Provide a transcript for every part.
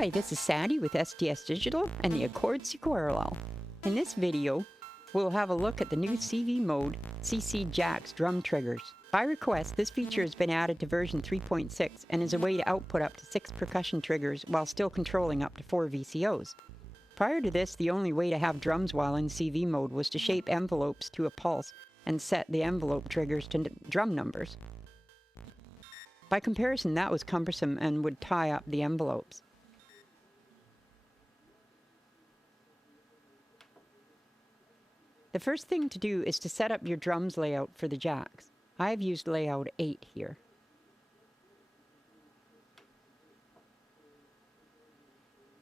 Hi, this is Sadie with SDS Digital and the Accord Sequarallel. In this video, we'll have a look at the new CV mode CC Jacks drum triggers. By request, this feature has been added to version 3.6 and is a way to output up to 6 percussion triggers while still controlling up to 4 VCOs. Prior to this, the only way to have drums while in CV mode was to shape envelopes to a pulse and set the envelope triggers to drum numbers. By comparison, that was cumbersome and would tie up the envelopes. The first thing to do is to set up your drums layout for the jacks. I've used layout 8 here.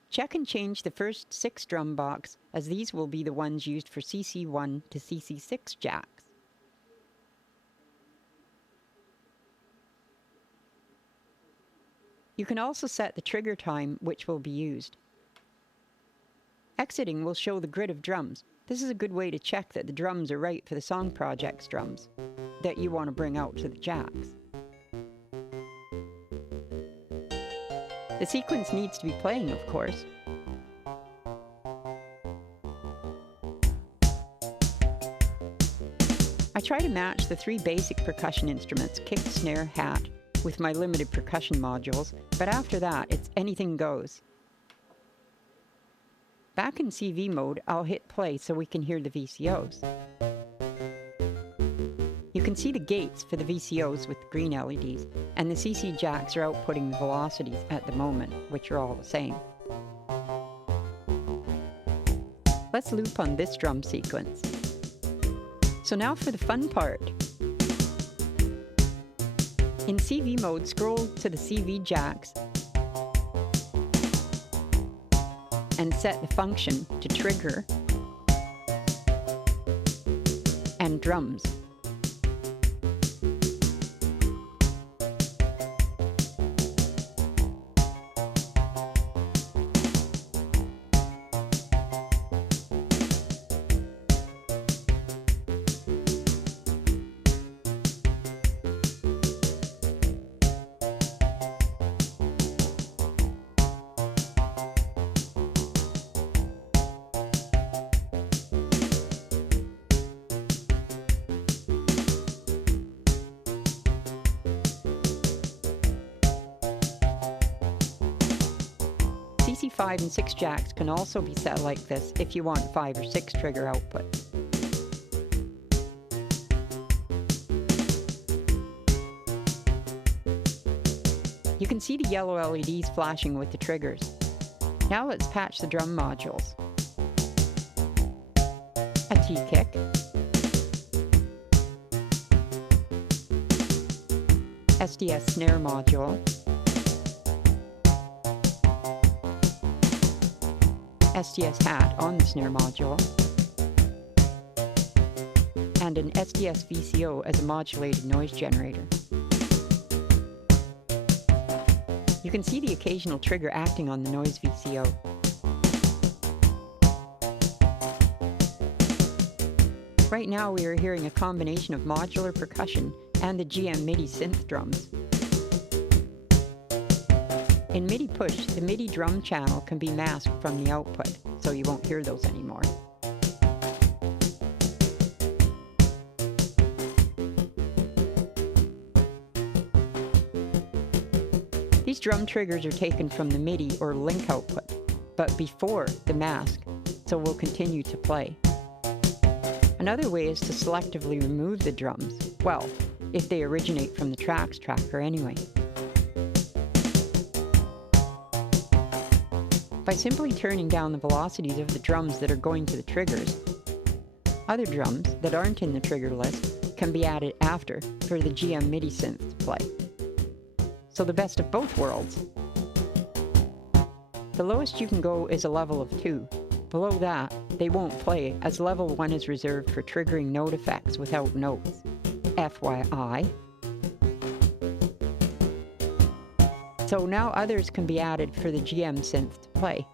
Check and change the first 6 drum box, as these will be the ones used for CC1 to CC6 jacks. You can also set the trigger time which will be used. Exiting will show the grid of drums. This is a good way to check that the drums are right for the song project's drums that you want to bring out to the jacks. The sequence needs to be playing, of course. I try to match the 3 basic percussion instruments, kick, snare, hat, with my limited percussion modules, but after that, it's anything goes. Back in CV mode, I'll hit play so we can hear the VCOs. You can see the gates for the VCOs with the green LEDs, and the CC jacks are outputting the velocities at the moment, which are all the same. Let's loop on this drum sequence. So now for the fun part. In CV mode, scroll to the CV jacks and set the function to trigger and drums. CC5 and 6 jacks can also be set like this if you want 5 or 6 trigger output. You can see the yellow LEDs flashing with the triggers. Now let's patch the drum modules. A T-kick, SDS snare module, SDS hat on the snare module, and an SDS VCO as a modulated noise generator. You can see the occasional trigger acting on the noise VCO. Right now we are hearing a combination of modular percussion and the GM MIDI synth drums. In MIDI push, the MIDI drum channel can be masked from the output, so you won't hear those anymore. These drum triggers are taken from the MIDI or link output, but before the mask, so we'll continue to play. Another way is to selectively remove the drums, well, if they originate from the tracks tracker anyway. By simply turning down the velocities of the drums that are going to the triggers, other drums that aren't in the trigger list can be added after for the GM MIDI synth to play. So the best of both worlds. The lowest you can go is a level of 2. Below that, they won't play, as level 1 is reserved for triggering note effects without notes. FYI. So now others can be added for the GM synth to play.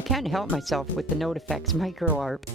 I can't help myself with the Note Effects micro arp.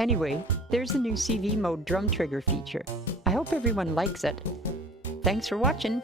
Anyway, there's the new CV mode drum trigger feature. I hope everyone likes it. Thanks for watching!